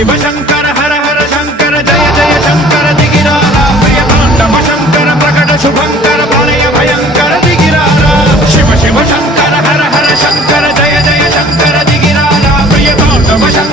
శివ శంకర హర హర శంకర జయ జయ శంకర దిగిరారా ప్రియ తాండవ శంకర ప్రకట శుభంకర ప్రళయ భయంకర దిగిరారా శివ శివ శంకర హర హర శంకర జయ జయ శంకర దిగిరారా ప్రియ తాండవ శంకర